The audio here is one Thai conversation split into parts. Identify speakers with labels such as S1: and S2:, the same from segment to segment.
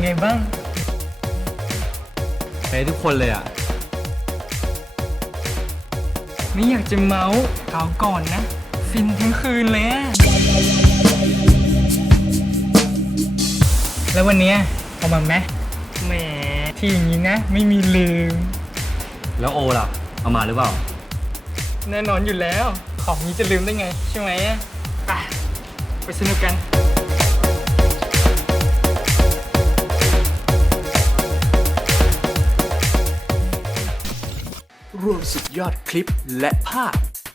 S1: ไงบ้าง
S2: ไปทุกคนเลยอ่ะ
S1: ไม่อยากจะเมาส์เขาก่อนนะฟินทั้งคืนเลยอะแล้ววันนี้เอามาไหมแหมที่อย่างนี้นะไม่มีลืม
S2: แล้วโอล่ะเอามาหรือเปล่า
S1: แน่นอนอยู่แล้วของนี้จะลืมได้ไงใช่ไหมไปสนุกกัน
S3: รวมสุดยอดคลิปและภาพ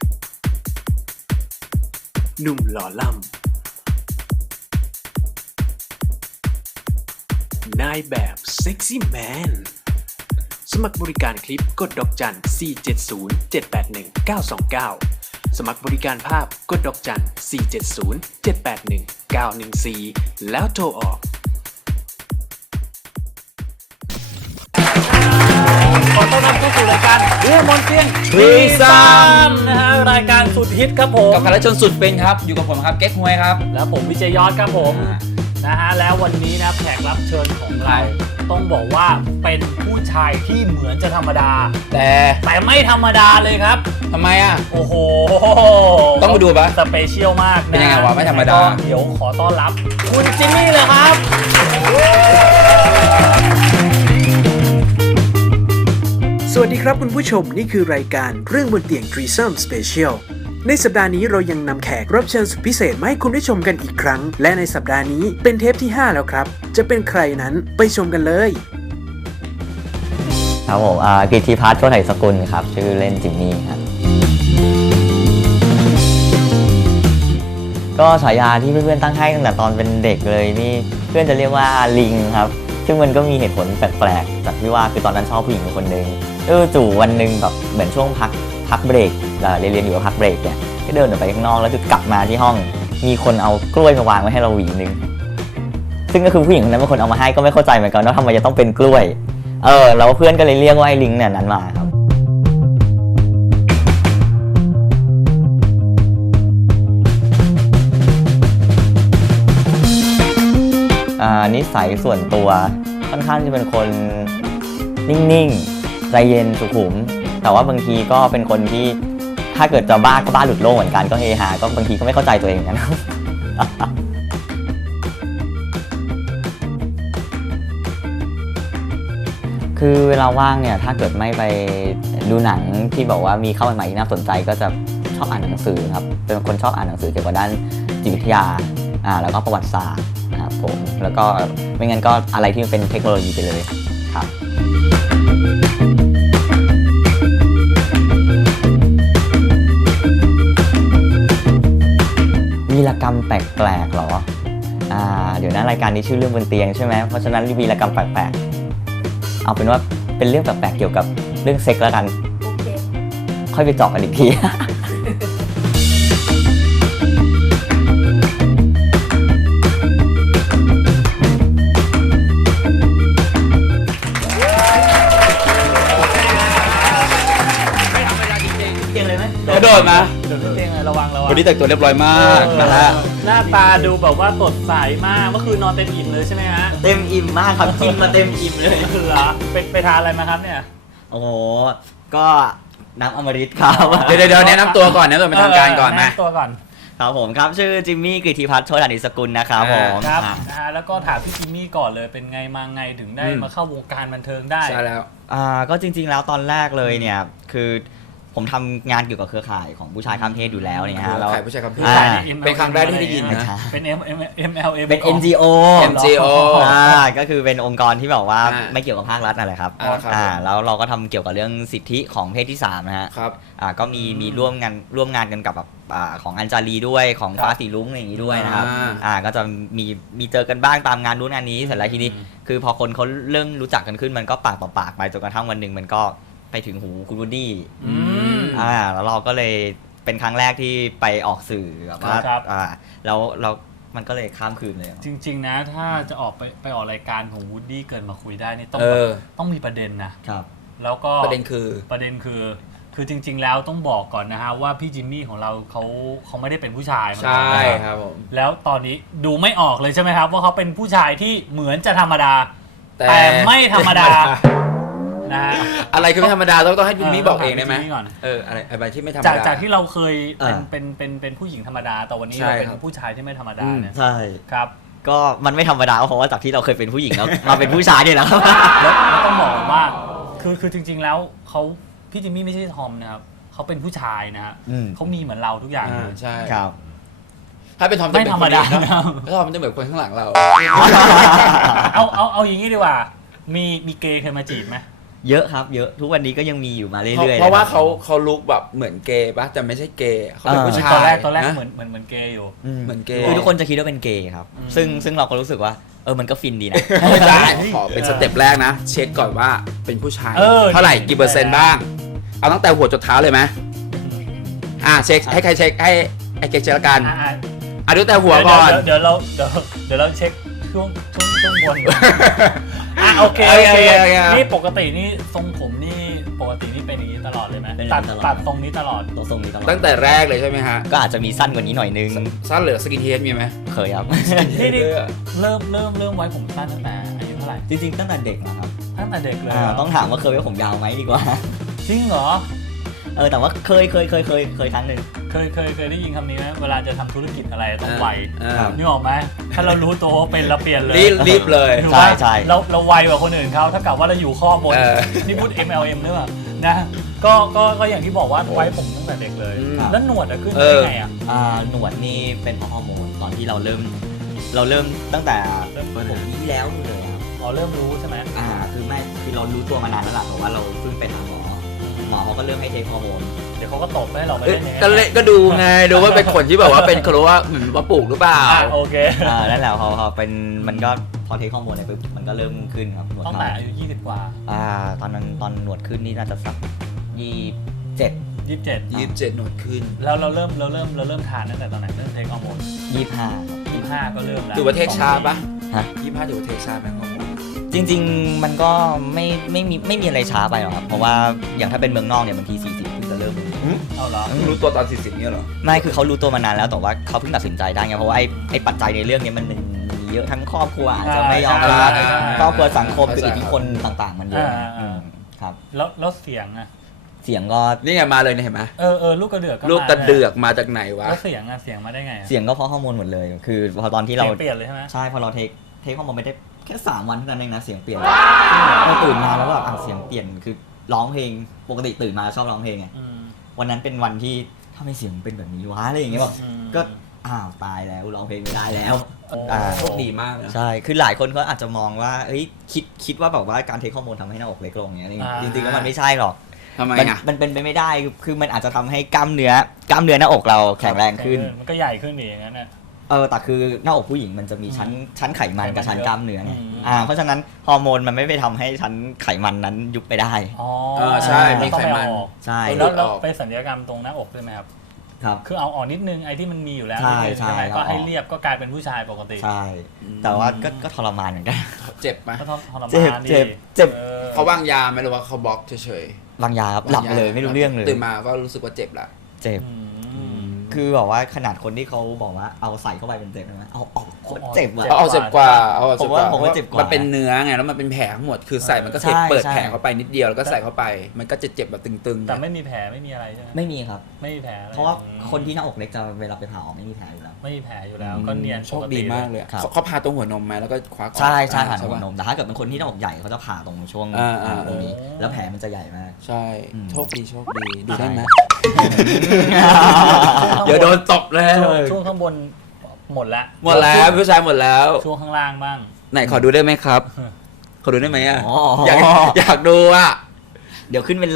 S3: หนุ่มหล่อล่ำนายแบบเซ็กซี่แมนสมัครบริการคลิปกดดอกจัน 470 781 929 สมัครบริการภาพกดดอกจัน 470 781 914 แล้วโทรออก
S4: ขอต้อนรับเข้าสู่รายการเรื่องมนเตียงทรีซัมนะฮะรายการสุดฮิตครับผม
S2: กับคณะชนสุดเป็นครับอยู่กับผมครับเก๊กฮวยครับ
S4: แล้วผมวิจัยยอดครับผมนะฮะแล้ววันนี้นะแขกรับเชิญของเราต้องบอกว่าเป็นผู้ชายที่เหมือนจะธรรมดาแต่ไม่ธรรมดาเลยครับ
S2: ทำไมอ่ะ
S4: โอ้โห
S2: ต้องไปดูปะ
S4: สเปเชียลมากนะ
S2: เป็นยังไงวะไม่ธรรมดา
S4: เดี๋ยวขอต้อนรับคุณจิมมี่เลยครับ
S3: สวัสดีครับคุณผู้ชมนี่คือรายการเรื่องบนเตียง Threesome Special ในสัปดาห์นี้เรายังนำแขกรับเชิญสุดพิเศษมาให้คุณได้ชมกันอีกครั้งและในสัปดาห์นี้เป็นเทปที่ 5 แล้วครับจะเป็นใครนั้นไปชมกันเลย
S5: ครับผมกฤทธิพัฒน์โชติสกุลครับชื่อเล่นจิมมี่ครับก็ฉายาที่เพื่อนๆตั้งให้ตั้งแต่ตอนเป็นเด็กเลยนี่เพื่อนจะเรียกว่าลิงครับซึ่งมันก็มีเหตุผลแปลกๆจากที่ว่าคือตอนนั้นชอบผู้หญิงคนหนึ่งจู่วันหนึ่งแบบเหมือนช่วงพักเบรกเรียนอยู่กับพักเบรกเนี่ยก็เดินออกไปข้างนอกแล้วจุดกลับมาที่ห้องมีคนเอากล้วยมาวางไว้ให้เราหวีนึงซึ่งก็คือผู้หญิงคนนั้นเป็นคนเอามาให้ก็ไม่เข้าใจเหมือนกันว่าทำไมจะต้องเป็นกล้วยแล้วเพื่อนก็เลยเรียกว่าไอ้ลิงเนี่ยนั้นมาครับนิสัยส่วนตัวค่อนข้างจะเป็นคนนิ่งๆใจเย็นสุขุมแต่ว่าบางทีก็เป็นคนที่ถ้าเกิดจะบ้าก็บ้าหลุดโลกเหมือนกันก็เฮฮาก็บางทีก็ไม่เข้าใจตัวเองกันคือเวลาว่างเนี่ยถ้าเกิดไม่ไปดูหนังที่บอกว่ามีเข้าใหม่ๆที่น่าสนใจก็จะชอบอ่านหนังสือครับเป็นคนชอบอ่านหนังสือเกี่ยวกับด้านจิตวิทยาแล้วก็ประวัติศาสตร์นะครับผมแล้วก็ไม่งั้นก็อะไรที่มันเป็นเทคโนโลยีไปเลยครับวีรกรรมแปลกๆหรอเดี๋ยวนะรายการนี้ชื่อเรื่องบนเตียงใช่ไหมเพราะฉะนั้นวีรกรรมแปลกๆเอาเป็นว่าเป็นเรื่องแปลกๆเกี่ยวกับเรื่องเซ็กแล้วกันค่อยไปเจาะกันอีกที
S2: กระโดดมา
S4: ระวัง
S2: วันนี้แต่งตัวเรียบร้อยมากนะฮะ
S4: หน้าตาดูแบบว่าสดใสมากเมื่อคืนนอนเต็มอิ่มเลยใช่ไหมฮะ
S5: เต็มอิ่มมากครับกินมาเต็มอิ่มเลย
S4: คือเหรอไปทานอะไรมาครับเนี่ย
S5: โอ้โหก็น้ำอมฤตครับ
S2: เดี๋ยวแนะนำตัวก่อนนะตัวเป็นทางการก่อนนะ
S4: ตัวก่อน
S5: ครับผมครับชื่อจิมมี่กฤทธิพัฒน์โชติสกุลนะครับผม
S4: ครับแล้วก็ถามพี่จิมมี่ก่อนเลยเป็นไงมาไงถึงได้มาเข้าวงการบันเทิงได้
S2: ใช่แล้ว
S5: ก็จริงๆแล้วตอนแรกเลยเนี่ยคือผมทำงานเกี่ยวกับเครือข่ายของผู้ชายข้ามเพศอยู่แล้วเนี่ยฮะ
S2: แล้วผู้ชายข้ามเพศเป็นครั้งแรกที่ได้ยินนะ
S4: เป็น MLM
S5: เป็น NGO ก็คือเป็นองค์กรที่แบบว่าไม่เกี่ยวกับภาครัฐนั่นแหละครับแล้วเราก็ทำเกี่ยวกับเรื่องสิทธิของเพศที่3นะฮะก็มีร่วมงานกันกับแบบของอัญจารีด้วยของฟ้าสีลุ้งอย่างนี้ด้วยนะครับก็จะมีเจอกันบ้างตามงานนู้นงานนี้เสร็จแล้วทีนี้คือพอคนเขาเริ่มรู้จักกันขึ้นมันก็ปากต่อปากไปจนกระทั่งวันหนึ่งมันก็ไปถึงหูคุณวูดดี้แล้วเราก็เลยเป็นครั้งแรกที่ไปออกสื่อแบบว่าแล้วมันก็เลยข้ามคืนเลย
S4: จริงๆนะถ้าจะออกไปออกรายการของวูดดี้เกินมาคุยได้นี่ต้องมีประเด็นนะครับแล้วก็
S2: ประเด็นคือ
S4: จริงๆแล้วต้องบอกก่อนนะฮะว่าพี่จิมมี่ของเราเขาไม่ได้เป็นผู้ชาย
S2: ใช่ครับผม
S4: แล้วตอนนี้ดูไม่ออกเลยใช่ไหมครับว่าเขาเป็นผู้ชายที่เหมือนจะธรรมดาแต่ไม่ธรรมดานะฮะ
S2: อะไรคือไม่ธรรมดาต้องให้จิมมี่บอกเองได้ไหม
S4: จิมมี่ก่อน
S2: อะไรที่ไม่ธรรม
S4: จาก
S2: ดา
S4: จากที่เราเคยเป็นผู้หญิงธรรมดาแต่วันนี้
S2: ใช่
S4: เราเป็น
S2: ครับ
S4: ผู้ชายที่ไม่ธรรมดาเนี่ย
S5: ใช่
S4: ครับ
S5: ก็มันไม่ธรรมดาเพราะว่าจากที่เราเคยเป็นผู้หญิงแล้ว มาเป็นผู้ชายเนี่ยนะครับ
S4: แล้วต้องบอกว่าคือจริงๆแล้วพี่จิมมี่ไม่ใช่ทอมนะครับเขาเป็นผู้ชายนะฮะ
S5: อืม
S4: เขามีเหมือนเราทุกอย่าง
S2: ใช่
S5: ครับ
S2: ถ้าเป็นทอมจะ
S4: ไม่
S2: เป็น
S4: ธร
S2: ค
S4: รม
S2: น
S4: ดา
S2: นี้
S4: นะ
S2: เนาะแล้วทอมจะเหมือนคนข้างหลังเรา
S4: เอาอย่างนี้ดีกว่ามีเกย์เคยมาจีบไหม
S5: เยอะครับเยอะทุกวันนี้ก็ยังมีอยู่มาเรื่อยๆ
S2: เพราะว่า
S5: ลยคบ
S2: เขาลุกแบบเหมือนเกย์ป่ะแต่ไม่ใช่เกย์เขาเป็นผู้ชาย
S4: ตอนแรก
S2: นะ
S4: เหมือนเกย์อยู่
S2: เหมือนเกย์
S5: คือทุกคนจะคิดว่าเป็นเกย์ครับ
S4: อืม
S5: ซึ่งเราก็รู้สึกว่ามันก็ฟินดีนะ
S2: ไม่ได้ขอเป็นสเต็ปแรกนะ เช็คก่อนว่าเป็นผู้ชาย
S4: เออ
S2: เท่าไหร่กี่เปอร์เซ็นต์บ้าง เอาตั้งแต่หัวจดเท้าเลยไหมเช็คให้ใครเช็คให้ไอ้เก๊กเช็คละกัน
S4: อ่ะ
S2: ดูแต่หัวก่อน
S4: เดี๋ยวเราเช็คช่วงบนโอเค
S2: โอเค
S4: นี่ปกตินี่ทรงผมนี่ปกตินี่เป็นอย่างนี้ตลอดเลยไหม
S5: เป็นอย่างนี้ตลอด
S4: ตัดตรงนี้ตลอด
S5: ตัวทรงนี้ตลอด
S2: ตั้งแต่แรกเลยใช่ไหมฮะ
S5: ก็อาจจะมีสั้นกว่านี้หน่อยนึง
S2: สั้นเหลือสกินเฮดมีไหม
S5: เคยครับ
S4: นี่เริ่มไว้ผมสั้นตั้งแต่อายุเท่าไหร่
S5: จริงๆตั้งแต่เด็กนะครับ
S4: ตั้งแต่เด็กเลย
S5: ต้องถามว่าเคยไว้ผมยาวไหมดีกว่า
S4: จริงเหรอ
S5: แต่ว่าเคยครั้งหนึ่ง
S4: เคยได้ยินคำนี้ไหมเวลาจะทำธุรกิจอะไรต้องไว
S2: อ่า
S4: นึกออกไหมถ้าเรารู้ตัวว่าเป็นเราเปลี่ยนเลย
S2: รีบเลย
S4: ถูกปะ
S5: ใช่
S4: เราไวกว่าคนอื่นเขาถ้ากับว่าเราอยู่ข้อบน นี่พูด MLM หรือเปล่านะก็อย่างที่บอกว่าไว้ผมตั้งแต่เด็กเลย แล้วหนวดอะขึ้นได้ไงอะ
S5: หนวดนี่เป็นเพราะฮอร์โมนตอนที่เราเริ่มตั้งแต่ผมที่แล้วเลยครับ
S4: อ๋อเริ่มรู้ใช่ไหม
S5: คือเรารู้ตัวมานานแล้วล่ะแต่ว่าเราเพิ่งไปหาหมอเขาก็เริ่มให้เทคฮอร์โมน
S4: เดี๋ยวเขาก็ตบให้เราไป
S2: เอ้ย
S4: เล่นอย่าง
S2: ก็
S4: นี้
S2: เละก็ดูไงดูว่าเป็นคนที่แบบว่าเป็นเขารู้ว่าเหมือนว่าปลูกหรือเปล่า
S4: โอเค
S5: นั่นแหละพอเป็นมันก็พอเทคฮอร์โมนอะไรปุ๊บมันก็เริ่มขึ้นครับหนวด
S4: ตั้งแต่อายุ20 กว่า
S5: ตอนหนวดขึ้นนี่น่าจะสัก27
S2: 27หนวดขึ้น
S4: แล้วเราเริ่มทานตั้งแต่ตอนไหนเริ่มเทคฮอร์โมน
S5: 25
S4: 25ก็เริ่มแล้ว
S2: ถือว่าเทคช้าปะ
S5: ฮะ
S2: 25ถือว่าเทคช้าไหมครับ
S5: จริงๆมันก็ไม่มีอะไรช้าไปหรอกครับเพราะว่าอย่างถ้าเป็นเมืองนอกเนี่ยบางที40เพิ่งจะเริ่ม
S4: เอาเหรอ
S2: รู้ตัวตอน40เนี่ยเหรอ
S5: ไม่คือเขารู้ตัวมานานแล้วแต่ว่าเขาเพิ่งตัดสินใจได้ไงเพราะว่าไอ้ปัจจัยในเรื่องนี้มันมีเยอะทั้งครอบครัวอาจจะไม่ยอมรับ
S2: ใช่
S5: ครอบครัวสังคม
S2: เข้าใจ
S5: คืออิทธิพลต่างๆ มันเยอะครับ
S4: แล้วเสียงอะ
S5: เสียงก็
S2: นี่ไงมาเลยเนี่ยเห็นไหม
S4: ลูกกระเดือกก็
S2: ลูกกระเดือกมาจากไหนวะ
S4: แล้วเสียงมาได้ไงอะ
S5: เสียงก็เพราะฮอร์โมนหมดเลย คือพอตอนที่เรา
S4: เปลี่ยนเลยใช่ไหม
S5: ใช่พอเราเทคฮอร์โมนไม่ได้แค่3 วันเท่านั้นเองนะเสียงเปลี่ยนเราตื่นมาแล้วแบบเสียงเปลี่ยนคือร้องเพลงปกติตื่นมาชอบร้องเพลงไง
S4: อืม
S5: วันนั้นเป็นวันที่ทำไมเสียงเป็นแบบนี้วะอะไรอย่างเงี้ยแบบ
S4: อืม
S5: ก็ตายแล้วร้องเพลงไม่ได้แล้ว
S4: โอ้
S2: โชคดีมากนะ
S5: ใช่คือหลายคนเขาอาจจะมองว่าเอ้ยคิดว่าแบบว่าการเทคฮอร์โมนทำให้หน้าอกเล็กลงเงี้ยจริงๆแล้วมันไม่ใช่หรอก
S2: ทำไมอ่ะ
S5: มันเป็นไปไม่ได้คือมันอาจจะทำให้กล้ามเนื้อหน้าอกเราแข็งแรงขึ้น
S4: มันก็ใหญ่ขึ้นดิอย่างนั้นน่ะ
S5: แต่คือหน้าอกผู้หญิงมันจะมีชั้นไขมันกับชั้นกล้ามเนื้อไง
S4: อืม
S5: เพราะฉะนั้นฮอร์โมนมันไม่ไปทำให้ชั้นไขมันนั้นยุบไปได้
S4: อ๋อ
S2: ใช่มีไขมัน
S4: ต้องปออก
S5: ใช่
S4: แล้วไปสัญญกรรมตรงหน้าอกด้วยไหมครับ
S5: ครับ
S4: คือเอาออกนิดนึงไอ้ที่มันมีอยู่แล้ว
S5: ใช่
S4: นิดนึง
S5: ใช่
S4: ไหม
S5: เอาออก
S4: ก็ให้เรียบก็กลายเป็นผู้ชายปกติ
S5: ใช่ แต่ว่าก็ทรมานเหมือนกัน
S2: เจ็บไหม
S4: ก็ทรมาน
S5: เจ็บ
S4: ดิ
S5: เจ็บ
S4: ออ
S2: เขาวางยาไหมหรือว่าเขาบล็อกเฉย
S5: บางยาครับหลับไปเลยไม่รู้เรื่องเลย
S2: ตื่นมาก็รู้สึกว่าเจ็บละ
S5: เจ็บ
S4: อืม
S5: คือบอกว่าขนาดคนที่เขาบอกว่าเอาใส่เข้าไปเป็นเจ็บใช่ไหมเอาออกโคตรเจ็บอ่ะ
S2: เอาเจ็บกว่าเอาเจ็บกว่า
S5: ผมว่าเจ็บกว่า
S2: มันเป็นเนื้อไงแล้วมันเป็นแผลทั้งหมดคือใส่มันก็
S5: ใช่
S2: เปิด
S5: ใช่
S2: แผลเข้าไปนิดเดียวแล้วก็ใส่เข้าไป มันก็จะเจ็บแบบตึงๆ
S4: แต่ไม่มีแผลไม่มีอะไรใช่ไหม
S5: ไม่มีครับ
S4: ไม่มีแผลอไ
S5: เพราะว่าคนที่หน้าอกเล็กจะเวลาไปผ่าออกไม่มีแผลอยู่แล้ว
S4: ไม่มีแผลอยู่แล้วก็เนียน
S2: โชคดีมากเลยอะ
S5: ครับ
S2: เขาพาตรงหัวนมไหมแล้วก็ควักออก
S5: ใช่ผ่าน
S2: ใช่
S5: หัว
S2: ปะ
S5: นมแต่ถ้าเกิดเป็นคนที่หน้าอกใหญ่เขาจะผ่าตรงช่วง ตรงนี้แล้วแผลมันจะใหญ่มาก
S2: ใช่
S5: อืม
S2: โชคดีดูได้ไหม
S4: ช่วงข้างบน
S2: เดี๋ยวโดนตบเลย
S4: ช่วงข้างบนหมดละ
S2: หมดแล้วผู้ชายหมดแล้ว
S4: ช่วงข้างล่างบ้าง
S2: ไหนขอดูได้ไหมครับ ขอดูได้ไหมอ่ะ
S5: อ๋อ
S2: อยากดูอ่ะ
S5: เดี๋ยวขึ้นเป็นล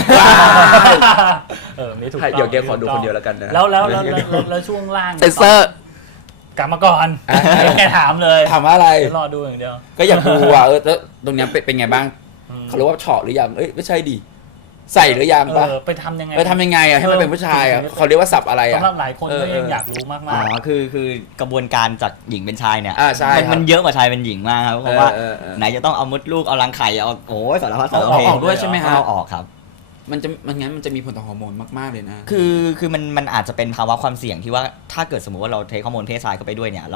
S4: นี่ถูก
S2: ให้
S4: ต้อง
S2: เดี๋ยวแกขอดูคนเดียวแล้วกันนะ
S4: แล้วช่วงล่าง
S2: เซนเซอร์
S4: กลับมาก่อนแกถามเลย
S2: ถามว่าอะไร
S4: เดี๋ยวรอดูอย่างเดียว
S2: ก็อยากดูอ่ะแล้วตรงเนี้ยเป็นไงบ้างเขารู้ว่าเฉาะหรือยังเอ้ยไม่ใช่ดิใส่หรือยังปะ
S4: ไปทำยังไง
S2: ไปทำยังไงอ่ะให้มันเป็นผู้ชายอ่ะเขาเรียกว่าสับอะไรอ่ะ
S4: สำหรับหลายคนก็ยังอยากรู้มาก
S5: ำคือกระบวนการจากหญิงเป็นชายเนี่ย
S2: ใช่ครับ
S5: มันเยอะกว่าชายเป็นหญิงมากครับเพราะว่า
S2: เออ
S5: ไหนจะต้องเอามดลูกเอารังไข่เอาโอ้ยสารพัดสาร
S2: เอา
S5: เพ
S2: ออกด้วยใช่ไหมฮะ
S5: เอาออกครับ
S2: มันงั้นมันจะมีผลต่อฮอร์โมนมากๆเลยนะ
S5: คือมันอาจจะเป็นภาวะความเสี่ยงที่ว่าถ้าเกิดสมมติว่าเราเทคฮอร์โมนเพศชายเข้าไปด้วยเนี่ยแล้ว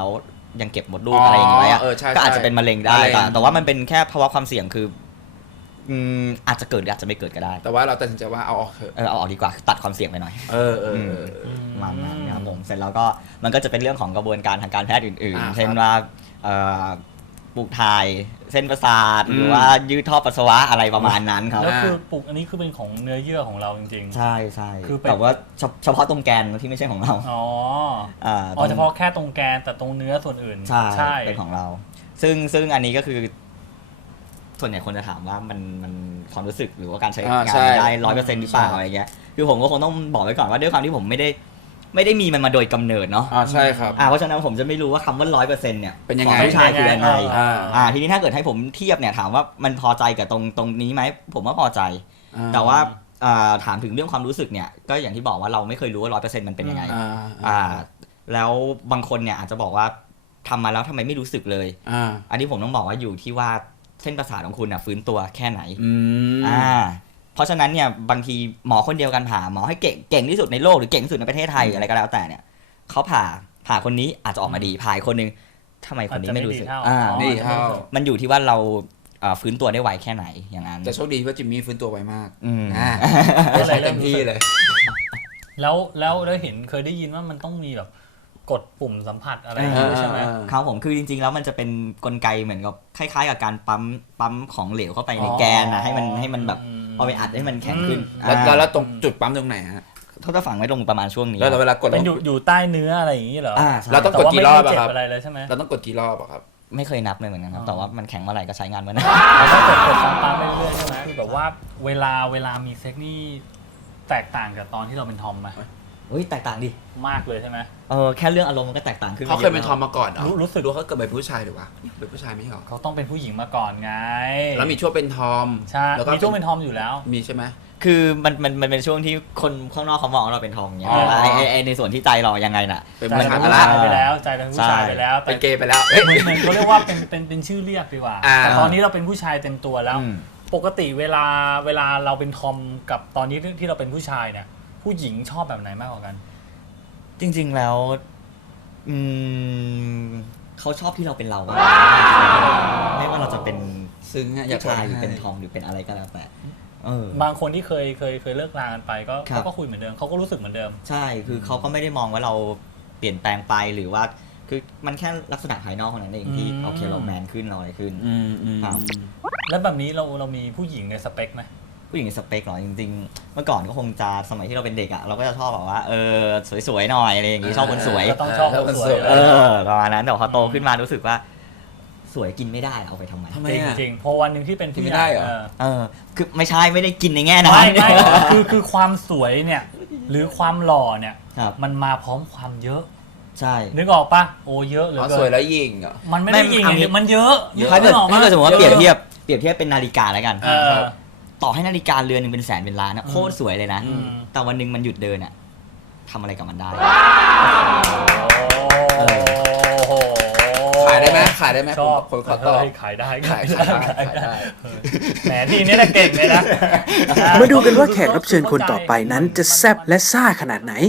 S5: ยังเก็บมดลูกอะไรอย่างเงี้ย
S2: ใช่
S5: ก็อาจจะเป็นมะเร็งได้
S2: มะเร็ง
S5: แต่ว่ามันเป็นแค่ภาวะความเสี่ยงคืออาจจะเกิดหรืออาจจะไม่เกิดก็ได้
S2: แต่ว่าเราตัดสินใจว่าเอาออกเถอะ
S5: เอาออกดีกว่าตัดความเสี่ยงไปหน่อย ประมาณนั้นครับผมเสร็จแล้วก็มันก็จะเป็นเรื่องของกระบวนการทางการแพทย์อื่นๆ เช่นว่าปลูกถ่ายเส้นประสาทหรือว่ายืดท่อปัสสาวะอะไรประมาณนั้นครับ
S4: แล้วคือปลูกอันนี้คือเป็นของเนื้อเยื่อของเราจริงๆ
S5: ใช่ใช่
S4: คือเป็น
S5: แต่ว่าเฉพาะตรงแกนที่ไม่ใช่ของเรา
S4: อ๋อ
S5: ตรง
S4: เฉพาะแค่ตรงแกนแต่ตรงเนื้อส่วนอื่น
S5: ใช่เป็นของเรา ซึ่งอันนี้ก็คือ ส่วนใหญ่คนจะถามว่ามันความรู้สึกหรือว่าการใช้งานได้100%หรือเปล่าอะไรเงี้ยคือผมก็คงต้องบอกไว้ก่อนว่าด้วยความที่ผมไม่ได้มีมันมาโดยกำเนิดเนาะ
S2: ใช่ครับ
S5: เพราะฉะนั้นผมจะไม่รู้ว่าคำว่า100%เนี่ย
S2: เป็นยังไง
S5: ของผู้ชายคือยังไง
S2: ๆ
S5: ทีนี้ถ้าเกิดให้ผมเทียบเนี่ยถามว่ามันพอใจกับตรงนี้ไหมผมว่าพอใจ แต่ว่าถามถึงเรื่องความรู้สึกเนี่ยก็อย่างที่บอกว่าเราไม่เคยรู้ว่า100%มันเป็นยังไงแล้วบางคนเนี่ยอาจจะบอกว่าทำมาแล้วทำไมไม่รู้สึกเลยอันนี้ผมต้องบอกว่าอยู่ที่ว่าเส้นประสาทของคุณฟื้นตัวแค่ไหนเพราะฉะนั้นเนี่ยบางทีหมอคนเดียวกันผ่าหมอให้เก่งที่สุดในโลกหรือเก่งที่สุดในประเทศไทยอะไรก็แล้วแต่เนี่ยเขาผ่าคนนี้อาจจะออกมาดีผ่าคนนึงทำไมคนนี้ไม่รู้สึกมันอยู่ที่ว่าเราฟื้นตัวได้ไวแค่ไหนอย่างนั้น
S2: แต่โชคดีว่าจิมมี่ฟื้นตัวไวมาก
S4: ก็เลย
S2: เต็มที่เลย
S4: แล้วเห็นเคยได้ยินว่ามันต้องมีแบบกดปุ่มสัมผัสอะไรใช่ไหม
S5: ครับผมคือจริงๆแล้วมันจะเป็นกลไกเหมือนกับคล้ายๆกับการปั๊มของเหลวเข้าไปในแกนนะให้มันแบบเอาไปอัดให้มันแข็งขึ้น
S2: แล้วตรงจุดปั๊มตรงไหนฮะ
S5: เขาจะฝังไว้ตรงประมาณช่วงนี้
S2: แล้วเวลากด
S4: เป็นอยู่ใต้เนื้ออะไรอย่างนี้เหรอ
S2: เราต้องกดกี่รอบครับ
S4: อะไรเลยใช่ไหม
S2: เราต้องกดกี่รอบครับ
S5: ไม่เคยนับเลยเหมือนกันครับแต่ว่ามันแข็งเมื่อไหร่ก็ใช้งานเมื่อนั้น
S4: เราต้องกดซ้ำๆไปเรื่อยๆใช่ไหมคือแบบว่าเวลามีเซ็กนี่แตกต่างกับตอนที่เราเป็นทอมไหม
S5: แตกต่างดิ
S4: มากเลยใช่ไหม
S5: แค่เรื่องอารมณ์มันก็แตกต่างขึ้น
S2: เขาเคยเป็นทอมมาก่อน
S4: รู้สึก
S2: ว่าเขาเกิดเป็นผู้ชายหรือวะเป็นผู้ชายไม่ใช่หรอ
S4: เขาต้องเป็นผู้หญิงมาก่อนไง
S2: แล้วมีช่วงเป็นทอม
S4: ใช่มีช่วงเป็นทอมอยู่แล้ว
S2: มีใช่ไหม
S5: คือมันเป็นช่วงที่คนข้างนอกเขามองว่าเราเป็นทอมอย่างเงี้ยไอในส่วนที่ใจเรายังไงน่ะ
S2: เป็น
S4: ผู้ชายไปแล้วใจเป็นผู้ชายไปแล้ว
S2: เป็นเกย์ไปแล้ว
S4: เขาเรียกว่าเป็นชื่อเรียกดีกว่าแต่ตอนนี้เราเป็นผู้ชายเต็มตัวแล้วปกติเวลาเราเป็นทอมกับตอนนี้ที่เราเป็นผู้ชายเนี่ยผู้หญิงชอบแบบไหนมากกว่ากัน
S5: จริงๆแล้วเขาชอบที่เราเป็นเราไม่ว่าเราจะเป็นผู้ชายหรือเป็นทอมหรือเป็นอะไรก็แล้วแต่
S4: บางคนที่เคยเลิกรากันไปก็คุยเหมือนเดิมเขาก็รู้สึกเหมือนเดิม
S5: ใช่คือเขาก็ไม่ได้มองว่าเราเปลี่ยนแปลงไปหรือว่าคือมันแค่ลักษณะภายนอกเท่านั้นเองที่โอเคเราแมนขึ้นเราอะไรขึ้น
S4: แล้วแบบนี้เรามีผู้หญิงในสเปคไหม
S5: ผู้หญิงในสเปคหรอจริงๆเมื่อก่อนก็คงจะสมัยที่เราเป็นเด็กเราก็จะชอบแบบว่าสวยๆหน่อยอะไรอย่างงี้ชอบคนสวย
S4: ต้องชอบคนสวย
S5: ประมาณนั้นแต่พอโตขึ้นมารู้สึกว่าสวยกินไม่ได้เอาไปทำไม
S4: จริงๆพอวันหนึ่งที่เป็นผู้ใหญ่
S5: คือไม่ใช่ไม่ได้กินในแง่นั้น
S4: ไม่คือความสวยเนี่ยหรือความหล่อเนี่ยมันมาพร้อมความเยอะ
S5: ใช่
S4: นึกออกปะเยอะเลย
S2: สวยแล้วยิง
S4: มันไม่ได้ยิงมันเยอะ
S5: ถ้าเกิดสมมติว่าเปรียบเทียบเป็นนาฬิกาแล้วกันต่อให้นาฬิกาเรือนหนึ่งเป็นแสนเป็นล้านนะโคตรสวยเลยนะแต่วันหนึ่งมันหยุดเดินทำอะไรกับมันได้
S2: ขายได้ไหม
S4: ชอบ
S2: คนขอต่อ
S4: ขายได้แหมทีนี้น่ะเก่งเลยนะ
S3: มาดูกันว่าแขกรับเชิญคนต่อไปนั้นจะแซ่บและซ่าขนาดไหน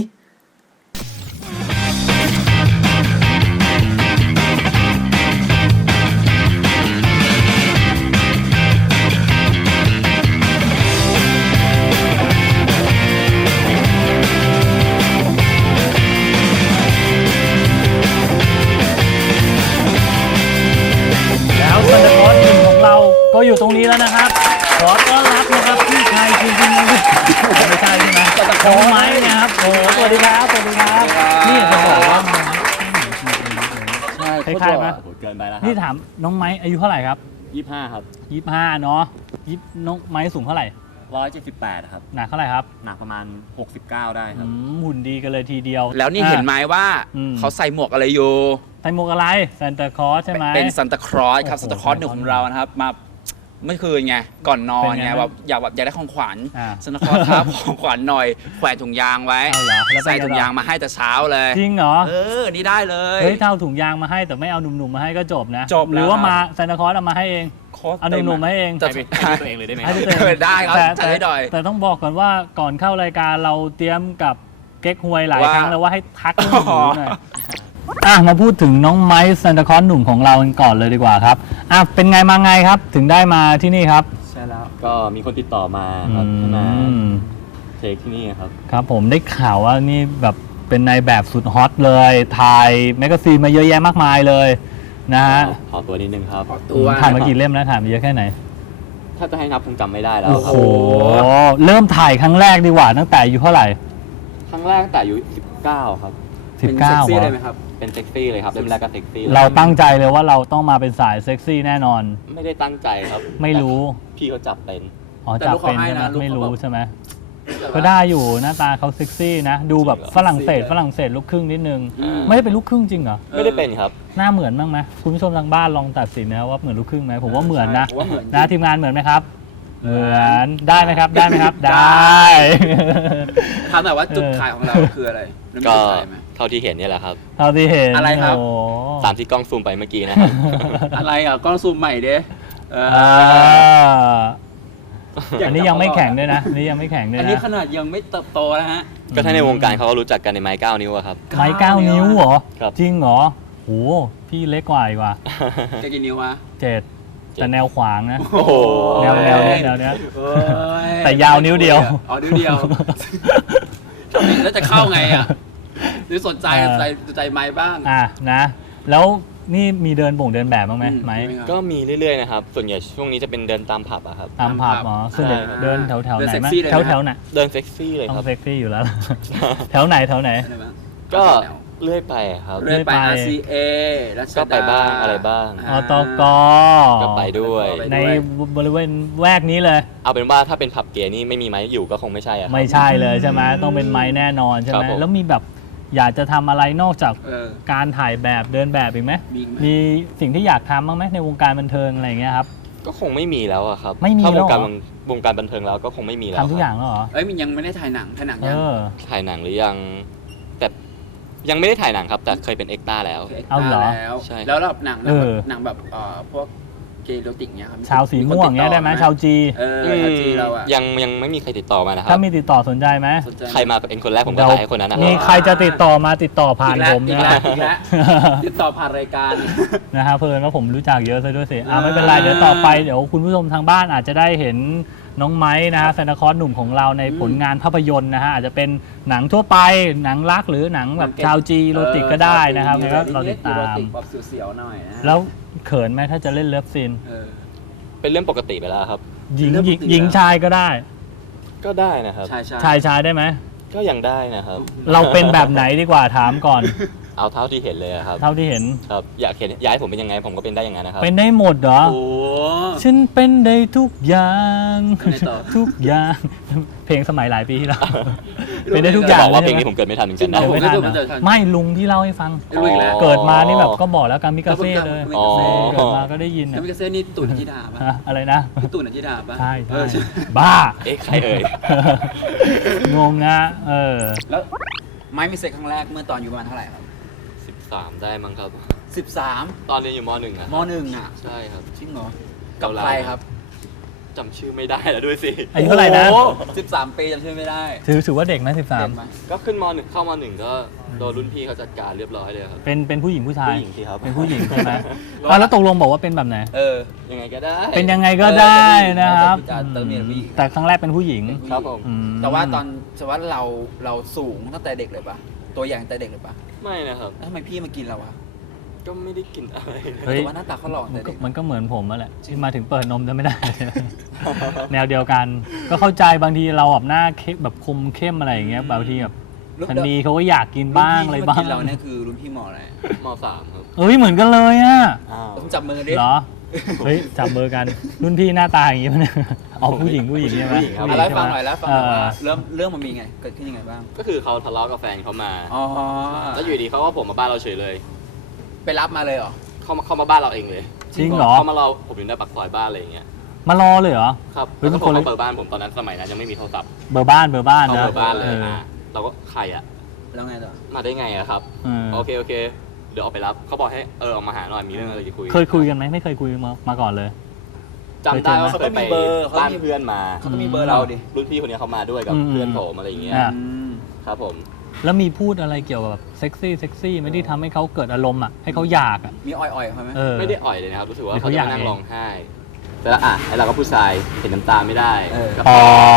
S4: ก็อยู่ตรงนี้แล้วนะครับขอต้อนรับนะครับพี่ชายจริงๆไม่ใช่ใช่ไหมน้องไม้นะครับสวัสดีครับนี่จะบอกว่าคล้ายๆไหม
S6: เกินไปแล้ว
S4: นี่ถามน้องไม้อายุเท่าไหร่ครับ
S6: 25ครับ
S4: 25เนาะน้องไม้สูงเท่าไหร่
S6: 178ครับ
S4: หนักเท่าไหร่ครับ
S6: หนักประมาณ69ได้ครับ
S4: หุ่นดีกันเลยทีเดียว
S2: แล้วนี่เห็นไหมว่าเขาใส่หมวกอะไรอยู่
S4: ใส่หมวกอะไรซานตาคลอสใช่ไหม
S2: เป็นซานตาคลอสครับซานตาคลอสหนึ่งของเรานะครับมาเมื่อคืนไงก่อนนอนไงแบบอยากได้ของขวัญซานตาคลอสครับของขวัญหน่อยแขวนถุงยางไว้ใส่ถุงยางมาให้แต่เช้าเลย
S4: จริงเหรอ
S2: นี่ได้เลย
S4: เฮ้ยถ้าเอาถุงยางมาให้แต่ไม่เอาหนุ่มๆมาให้ก็จบนะหรือว่ามาซานตาคลอสเอามาให้เองเอาหนุ่มๆมาให้เอง
S6: ให้ตัวเองเลยได้ไหม
S2: ได้ครับจัดให้หน่อย
S4: แต่ต้องบอกก่อนว่าก่อนเข้ารายการเราเตรียมกับเก๊กฮวยหลายครั้งแล้วว่าให้ทักหนุ่มๆหน่อยมาพูดถึงน้องไม้ซานตาคลอสหนุ่มของเรากันก่อนเลยดีกว่าครับเป็นไงมาไงครับถึงได้มาที่นี่ครับ
S6: ใช่แล้วก็มีคนติดต่อมาครับให้มาเทคที่นี่ครับ
S4: ครับผมได้ข่าวว่านี่แบบเป็นนายแบบสุดฮอตเลยถ่ายแมกกาซีนมาเยอะแยะมากมายเลยนะฮะ
S6: ขอตัวนิดนึงครับ
S4: ถ่ายมากี่เล่มแล้วถ่ายมาเยอะแค่ไหน
S6: ถ้าจะให้นับคงจำไม่ได้แล้ว
S4: โอ้โหเริ่มถ่ายครั้งแรกดีกว่าตั้งแต่อายุเท่าไหร่
S6: ครั้งแรกแต่อายุ19ครับ
S4: 19เซ็กซี่
S6: เลยไหมครับเป็นเซ็กซี่เลยครับเล่มแรกก็เซ็กซี่
S4: เราตั้งใจเลยว่าเราต้องมาเป็นสายเซ็กซี่แน่นอน
S6: ไม่ได้ตั้งใจครับ
S4: ไม่รู้
S6: พี่เขาจับเป็น
S4: จับเป็นใช่ไหมไม่รู้ใช่ไหมก็ได้อยู่หน้าตาเขาเซ็กซี่นะดูแบบฝรั่งเศสลูกครึ่งนิดนึงไม่ได้เป็นลูกครึ่งจริงเหรอ
S6: ไม่ได้เป็นครับ
S4: หน้าเหมือนบ้างไหมคุณผู้ชมทางบ้านลองตัดสินนะครับว่าเหมือนลูกครึ่งไหมผมว่าเหมือนนะทีมงานเหมือนไหมครับเหมือนได้ไหมครับได้
S2: ถามหน่อยว่าจุดขายของเราคืออะไร
S6: ก็เท่าที่เห็นนี่แหละครับ
S4: เท่าที่เห็น
S2: อะไรครับ
S6: ตามที่กล้องซูมไปเมื่อกี้นะครับ
S2: อะไรกล้องซูมใหม่ดิ
S4: อันนี้ยังไม่แข็งด้วยนะนี่ยังไม่แข็งด้วยนะ
S2: อันนี้ขนาดยังไม่เติบโตนะฮะ
S6: ก็ถ้าในวงการเขาก็รู้จักกันในไม้9 นิ้วครับ
S4: ไม้9 นิ้วเหรอจริงเหรอโหพี่เล็กกว่าอีกว่า
S2: จะกี่นิ้ววะ
S4: 7แต่แนวขวางนะ
S6: โอ้โห
S4: แนวเนี้ยแต่ยาวนิ้วเดียว
S2: นิ้วเดียวแล้วจะเข้าไงหรือสนใจไม้บ้าง
S4: นะแล้วนี่มีเดินแบบบ้างไหม
S6: ก็มีเรื่อยๆนะครับส่วนใหญ่ช่วงนี้จะเป็นเดินตามผับครับ
S4: ตามผับอ๋อส่วนใหญ่เดินแถวไหนไหมแถวไหน
S6: เดินเซ็กซี่เลยครับ
S4: เซ็กซี่อยู่แล้วแถวไหน
S6: ก็เลื่อยไปครับ
S2: เลื่อยไป RCA
S6: ก็ไปบ้างอะไรบ้าง
S4: ตก
S6: ก็ไปด้วย
S4: ในบริเวณแวกนี้เลย
S6: เอาเป็นว่าถ้าเป็นผับเกย์นี่ไม่มีไม้อยู่ก็คงไม่ใช่
S4: ไม่ใช่เลยใช่ไหมต้องเป็นไม้แน่นอนใช่ไหมแล้วมีแบบอยากจะทำอะไรนอกจากการถ่ายแบบเดินแบบอีกไหมมีสิ่งที่อยากทำบ้างไหมในวงการบันเทิงอะไรอย่างเงี้ยครับ
S6: ก็คงไม่มีแล้วครับ
S4: ไม่มีแล้ว
S6: วงการบันเทิงแล้วก็คงไม่มีแล้ว
S4: ทำทุกอย่างแล้วเหรอ
S2: มันยังไม่ได้ถ่ายหนังยัง
S6: ถ่ายหนังหรือยังแต่ยังไม่ได้ถ่ายหนังครับแต่เคยเป็นเอ็กต้าแล้ว
S4: เอาเหรอ
S6: ใช่
S2: แล้วหนังแบบพวกเกย์โรติกเนี้ยครับ
S4: ชาวสีม่วงเนี้ยได้ไหมชาวจี
S2: ชาวจีเรา
S6: ยังไม่มีใครติดต่อมานะครับ
S4: ถ้ามีติดต่อสนใจไหม
S6: ใครมาเป็นคนแรกผมก็ถ่ายให้คนนั้นนะครับ
S4: มีใครจะติดต่อมาติดต่อผ่านผมนะ
S2: ติดต่อผ่านรายการ
S4: นะฮะเพิ่นว่าผมรู้จักเยอะซะด้วยสิไม่เป็นไรเดี๋ยวต่อไปเดี๋ยวคุณผู้ชมทางบ้านอาจจะได้เห็นน้องไม้นะฮะซานตาคลอสหนุ่มของเราในผลงานภาพยนตร์นะฮะอาจจะเป็นหนังทั่วไปหนังรักหรือหนังแบบชาวจีโรติกก็ได้นะครับแล้วเราติดตาม
S2: แบบเสียวๆหน่อยนะ
S4: แล้วเขินไหมถ้าจะเล่นเลิฟซีน
S6: เป็นเรื่องปกติไปแล้วครับ
S4: หญิงชายก็ได้
S6: ก็ได้นะครับ
S4: ชายได้ไหม
S6: ก็ยังได้นะครับ
S4: เราเป็นแบบไหนดีกว่าถามก่อน
S6: เอาเท่าที่เห็นเลยครับ
S4: เท่าที่เห็น
S6: ครับอยากให้ผมเป็นยังไงผมก็เป็นได้อย่างนั้นนะครับ
S4: เป็นได้หมดเหรอโอ้ฉันเป็นได้ทุกอย่างทุกอย่างเพลงสมัยหลายปีที่แล้วเป็นได้ทุกอย่าง
S6: บอกว่าเพลงนี้ผมเกิดไม่ทันจริงๆนะ
S4: ไม่ลุงที่เล่าให้ฟังเกิดมานี่แบบก็บอกแล้วการมิกาเซ่เลยเกิดมาก็ได้ยิน
S2: มิกาเซ่นี่ตุ่นธิดาป่ะ
S4: อะไรนะ
S2: ตุ่นธิดาป่ะ
S4: ใช่บ้า
S6: ใครเอ่ย
S4: งงนะ
S2: แล้วไม้มีเซ็กครั้งแรกเมื่อตอนอยู่ประมาณเท่าไหร่ครับ
S6: 13ได้มั้งครับ
S2: 13
S6: ตอนเรียนอยู่ม.1อ่ะใช่ครับ
S2: จริงเหรอกับใครครับ
S6: จำชื่อไม่ได้แล้วด้วยสิ
S4: อายุเท่าไหร่นะ
S2: 13 ปีจำชื่อไม่ได้
S4: ถือว่าเด็กไหม13
S6: ก็ขึ้นม.1เข้าม.1ก็โดนรุ่นพี่เขาจัดการเรียบร้อยเลยครับ
S4: เป็นผู้หญิงผู้ชาย
S6: ผู้หญิงสิครับ
S4: เป็นผู้หญิงใช่ไหมแล้วตกลงบอกว่าเป็นแบบไหน
S6: ยังไงก็ได้
S4: เป็นยังไงก็ได้นะครับแต่ครั้งแรกเป็นผู้หญิง
S6: ครับผม
S2: แต่ว่าตอนเราสูงตั้งแต่เด็กเลยป่ะตัวอย่างแต่เด็กเลยป่ะ
S6: ไม่นะครับ
S2: ทำไมพี่มากินเราอะ
S6: ก็ไม่ได้กินอะไร
S2: แต่ว่าหน้าตาเขาหล่อ
S4: มันก็เหมือนผมแหละที่มาถึงเปิดนมจะไม่ได้แนวเดียวกันก็เข้าใจบางทีเราแบบหน้าแบบคมเข้มอะไรอย่างเงี้ยบางทีแบบทันทีเขาก็อยากกินบ้างอะไรบ้าง
S2: เราเนี่ยคือรุ่นพี่หมออะไร
S6: ม.3ครับ
S4: เหมือนกันเลยอ่ะ
S2: ต้องจับมือดิ
S4: เหรอจับมือกันรุ่นพี่หน้าตาอย่างงี้มั้ยเอาผู้หญิงใช่ไหม
S2: แล้วฟังหน่อยแล้วฟังหน่อยว่าเรื่องมันมีไงเกิดขึ้นยังไงบ้าง
S6: ก็คือเขาทะเลาะกับแฟนเขามาแล้วอยู่ดีเขาก็ผมมาบ้านเราเฉยเลย
S2: ไปรับมาเลยเหรอ
S6: เขามาบ้านเราเองเลย
S4: จริงเหรอ
S6: เขามารอผมอยู่ในปากซอยบ้านอะไรอย่างเงี้ย
S4: มารอเลยเหรอ
S6: ครับแล้วก็เบอร์บ้านผมตอนนั้นสมัยนั้นยังไม่มีโทรศัพท์
S4: เบอร์บ้านนะเบอร์บ้าน
S6: เลยเราก็ใครอะ
S2: แล้วไงต่อ
S6: มาได้ไงอะครับโอเคเดี๋ยวออกไปรับเขาบอกให้ออกมาหาหน่อยมีเรื่องอะไรจะคุย
S4: เคยคุยกันไหมไม่เคยคุยมาก่อนเลย
S6: จำได้ว่าเคยไปบ้านเพื่อนมา
S2: เขาต้องมีเบอร์เราดิ
S6: รุ่นพี่คนนี้เขามาด้วยกับเพื่อนผมอะไรอย่างเงี้ยครับผม
S4: แล้วมีพูดอะไรเกี่ยวกับเซ็กซี่ไม่ได้ทำให้เขาเกิดอารมณ์อ่ะให้เขาอยากอ่ะ
S6: มีอ่อยๆเขาไหม
S4: ไม่
S6: ไม่ได้อ่อยเลยนะครับรู้สึกว่า
S4: หรือ
S6: เขา
S4: เขา
S6: จะ
S4: อยาก
S6: มานั่ง
S4: เอง
S6: ร้องไห้แต่ละไอ้เราก็ผู้ชายเห็นน้ำตาไม่ได้ก็
S4: ปอบ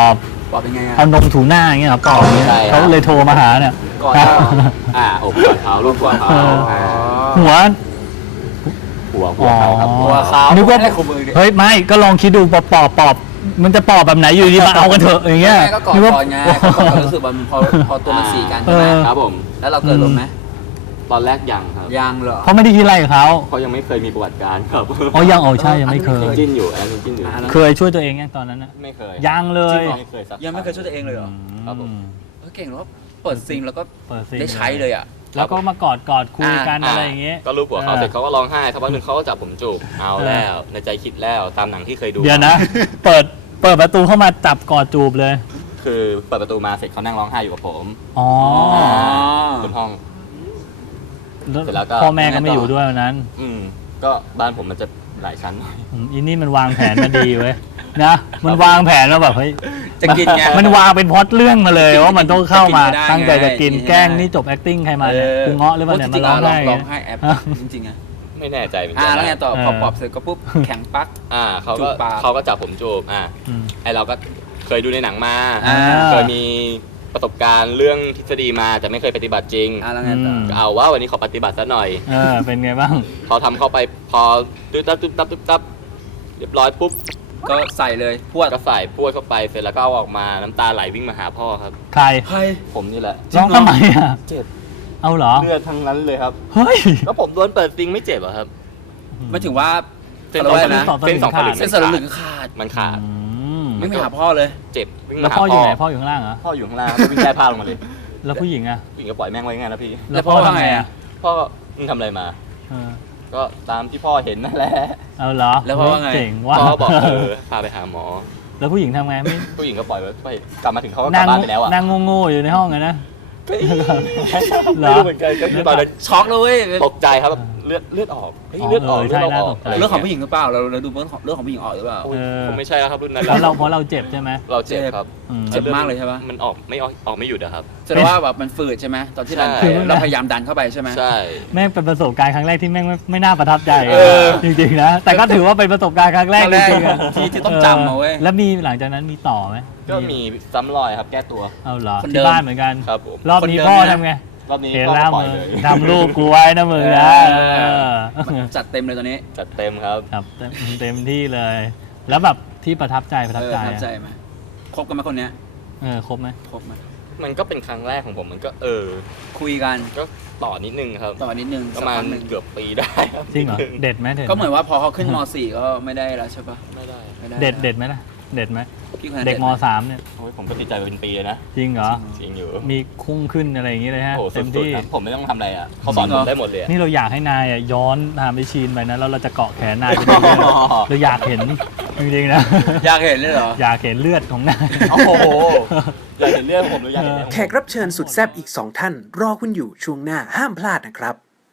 S6: ปอบเป็นไง
S4: เอานมถูหน้าอย่างเงี้ยเหรอปอบอย่างเงี้ย
S6: ใช่ครับ
S4: เขาเลยโทรมาหาเนี่ย
S6: ก่อนอกกอดเขาลูกกอดเขา
S4: หัว
S6: หัวเขาครับหัวเขา
S4: นึกว่า
S6: ไม่ได้ขมือดิ
S4: เฮ้ยไม่ก็ลองคิดดูปอบมันจะปอบแบบไหนอยู่ดีมาเอากันเถอะอย่างเงี้ย
S6: แม่ก็กอด
S4: นึว่า
S6: ก่อนไงก็กอดรู้สึกว่าพอตัวมันสีกันใช่ไหม ครับผม
S7: แล้วเราเกิดลมไหม
S6: ตอนแรกยังครับ
S7: ยังเหรอ
S4: เขาไม่ได้คิดอะไรกับเขา
S6: เขายังไม่เคยมีประวัติการครับ
S4: อ๋อยังใช่ยังไม่เคย
S6: จิ้นอยู่อันนี้จิ้นอยู่
S4: เคยช่วยตัวเองยังตอนนั้นน่ะ
S6: ไม่เคย
S4: ยังเลย
S6: ไม่เคยสัก
S7: ยังไม่เคยช่วยตัวเองเลยเหรอ
S6: ครับผม
S7: เก่งแล้วเปิดซิงแล้วก็
S4: เปิดซิง
S7: ได้ใช้เลยอ่ะ
S4: แล้วก็มากอดคุยกันอะไรอย่างเงี้ย
S6: ก็รูปหัวเขาเสร็จเขาก็ร้องไห้สักพักหนึ่งเขาก็จับผมจูบเอาแล้วในใจคิดแล้วตามหนังที่เคยดู
S4: เดี๋ยวนะ เปิดประตูเข้ามาจับกอดจูบเลย
S6: คือเปิดประตูมาเสร็จเขานั่งร้องไห้อยู่กับผม
S4: อ๋อบ
S6: นห้อง เสร็จแล้วก็
S4: พ่อแม่ก็ไม่อยู่ด้วยวันนั้น
S6: ก็บ้านผมมันจะหลายชั้นหน่อย
S4: อินนี่มันวางแผนมาดีเว้ยนะมันวางแผนมาแบบเฮ้ย
S7: จะกินไง
S4: มันวางเป็นพล็อตเรื่องมาเลยว่ามันต้องเข้ามา
S7: จะกินไม่ได้
S4: ตั้งใจจะกิน
S7: ไง
S4: แกล้งนี่จบ acting ใครมาเนี่ยกูเงาะหรือเปล่าเนี่ย
S7: จ
S4: มา
S7: ริงๆ
S4: ร้องไห้
S7: ร้องไห้แอปจริงๆอ่ะ
S6: ไม่แน่ใจเหมือนกั
S7: แล้วไงต่อ
S4: เออ
S7: พอปอบเสร็จก็ปุ๊บแข็งปัก
S6: เขา
S7: จู
S6: ก็
S7: บปาก
S6: เขาก็จับผมจูบ
S4: อืม
S6: ไอเราก็เคยดูในหนังมา
S7: อ่า
S6: เคยมีประสบการณ์เรื่องทฤษฎีมาแต่ไม่เคยปฏิบัติจริง
S7: แล้วไงต่อ
S6: ก็เอาว่าวันนี้ขอปฏิบัติซะหน่อย
S4: เป็นไงบ้าง
S6: พอทำเข้าไปพอตึ๊บตับตึ๊บตับตึ๊บตับเรียบร้อยปุ๊บ
S7: ก็ใส่เลยพวด
S6: ก็ใส่พวดเข้าไปเสร็จแล้วก็เอาออกมาน้ำตาไหลวิ่งมาหาพ่อครับ
S4: ใคร
S7: ใคร
S6: ผมนี่แหละ
S4: ร้องทำไมอ่ะ
S6: เจ็บ
S4: เอาเหรอ
S6: เลือดทั้งนั้นเลยครับ
S4: เฮ้ย
S6: แล้วผมโดนเปิดซิงไม่เจ็บเหรอครับ
S7: ไม่ถึงว่า
S6: เส้น
S7: อะไรวะนะ
S6: เส้นสองสลึง
S7: เส้นสลึงขาด
S6: มันขาด
S7: ไม่ไปหาพ่อเลย
S6: เจ็บวิ่ง
S4: แล้ว
S6: มาหา
S4: พ่ออยู่
S6: พ่อ
S4: ไหนพ่ออยู่ข้างล่างเหรอ
S6: พ่ออยู่ข้างล่างวิ่งใต้ผ้าลงมาเลย
S4: แล้วผู้หญิงอ่ะ
S6: ผู้หญิงก็ปล่อยแม่งไว้งั้นนะพี่
S7: แล้วพ่อว่าไงอ่ะ
S6: พ่อก็มึงทำอะไรมา
S4: เออ
S6: ก็ตามที่พ่อเห็นนั่นแหละ
S4: เอาเหรอ
S7: แล้วพ่อว่าไง
S4: เจ๋งว่ะ
S6: พ่อบอกพาไปหาหมอ
S4: แล้วผู้หญิงทำไงไม่
S6: ผู้หญิงก็ปล่อยไว้ไปกลับมาถึงเขาก็กลั
S4: นั่
S6: บ
S4: ง
S6: บ้านไปแล้วอ่ะ
S4: นั่งโง่ๆอยู่ในห้องอะนะ
S6: ไม่รู้เหมือนกันก็คือตอนนั้น
S7: ช็อกเลยเว้ย
S6: ตกใจครับแบบเลือดออกเฮ้ยเลือดออก
S4: ใช่
S6: เลือด
S4: น่า
S6: อ
S4: ต
S6: อก
S4: กใจ
S7: เรื่องของผู้หญิงหรือเปล่าเราดูเรื่องของผู้หญิงออกหรือเปล่า
S6: โอ้ยผมไม่ใช่แล้วครับรุ่นนั้น
S4: เพราะเราเจ็บใช่ไหม
S6: เราเจ็บครับ
S4: อืม
S7: เจ็บมากเลยใช่ปะ
S6: มันออกไม่หยุดอะครับ
S7: แสดงว่าแบบมันฝืดใช่ไหมตอนที่เรา
S6: ใช่
S7: เราพยายามดันเข้าไปใช่ไหม
S6: ใช่
S4: แม่งเป็นประสบการณ์ครั้งแรกที่แม่งไม่น่าประทับใจ
S7: เออ
S4: จริงๆนะ แต่ก็ถือว่าเป็นประสบการณ์ครั้งแรกจริงๆอะ
S7: ที่ต้องจำเอาเว้ย
S4: แล้วมีหลังจากนั้นมีต่อไหม
S6: ก็มีซ้ำรอยครับแก้ตัว
S4: เอาเหรอ
S7: คนเดิ
S4: ที่
S7: ม
S4: บ้านเหมือนกัน
S6: ครับผม
S4: รอบนี้
S7: คนเดิม
S4: พ่อ
S7: นะ
S4: ทำไง
S6: รอบนี้
S4: เห็น
S6: ก็
S4: แล้ว
S6: ปล่อย
S4: มึง
S6: เลย
S4: ทำลูกกูไว้นะมึงนะ
S7: จัดเต็มเลยตอนนี้
S6: จัดเต็มครับ
S4: ครับเต็มที่เลย แล้วแบบที่ประทับใจประทับใจ
S7: ประทับใจไหมคบกันไหมคนเนี้ย
S4: ครบไหม
S7: คบไหม
S6: มันก็เป็นครั้งแรกของผมมันก็
S7: คุยกัน
S6: ก็ต่อนิดนึงครับ
S7: ต่อนิดนึง
S6: ประมาณ
S7: สักพักหนึ่ง
S6: เกือบปีได้ครับ
S4: จริงเหรอ
S6: นิดนึ
S4: เด็ดไหมเด็ดไห
S7: ก็เหมือนว่าพอเขาขึ้นม .4 ก็ไม่ได้แล้วใช่ปะ
S6: ไม่ได้
S7: ไม่ได้
S4: เด็ดไหมล่ะเด็ดไหม
S7: พี่คนนั้น
S4: เด็กม
S7: ไห
S4: .3 เนี่ย
S6: โอ้ยผมก็ติดใจไปเป็นปีเลยนะ
S4: จริงเหรอ
S6: จริงอยู่
S4: มีคุ้งขึ้นอะไรอย่างงี้เลยฮะ
S6: โอ้โห
S4: เต็ม
S6: สุด
S4: ที่
S6: ๆนะผมไม่ต้องทำอะไรอ่ะเขาสอนผมได้หมดเลยอะ
S4: นี่เราอยากให้นายอ่ะย้อนทำไปชีนไปนะแล้วเราจะเกาะแขนนายไปเรื่อยๆเราอยากเห็นจริงๆนะ
S7: อยากเห็นเลยเหรอ
S4: อยากเห็นเลือดของนาย
S6: โอ้โหอยากเห็นเรื่องผมหรืออยากเห็นเรื่องผม
S3: แขกรับเชิญสุดแซ่บอีก 2 ท่าน รอคุณอยู่ช่วงหน้าห้ามพลาดนะครับ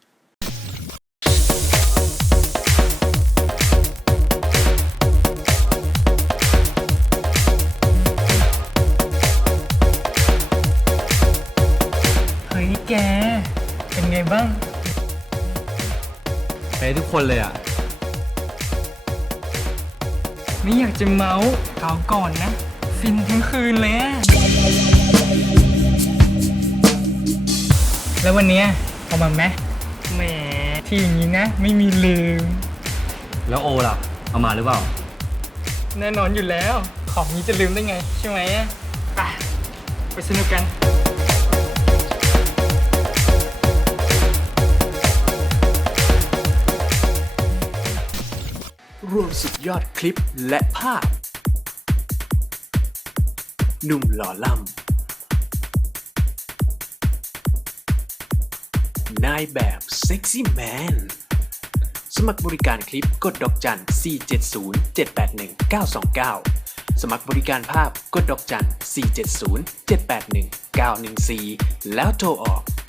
S1: เฮ้ยแก เป็นไงบ้าง
S2: ไปทุกคนเลยอ่ะ
S1: ไม่อยากจะเมาส์เขาก่อนนะ ฟินทั้งคืนเลยอะแล้ววันเนี้ยเอามาไหมแหมที่อย่างนี้นะ ไม่มีลืม
S2: แล้วโอล่ะ เอามาหรือเปล่า
S1: แน่นอนอยู่แล้ว ของนี้จะลืมได้ไง ใช่ไหมอะไปสนุกกัน
S3: รวมสุดยอดคลิปและภาพ หนุ่มหล่อล่ำนายแบบเซ็กซี่แมนสมัครบริการคลิปกดดอกจัน 470 781 929 สมัครบริการภาพกดดอกจัน 470 781 914 แล้วโทรออก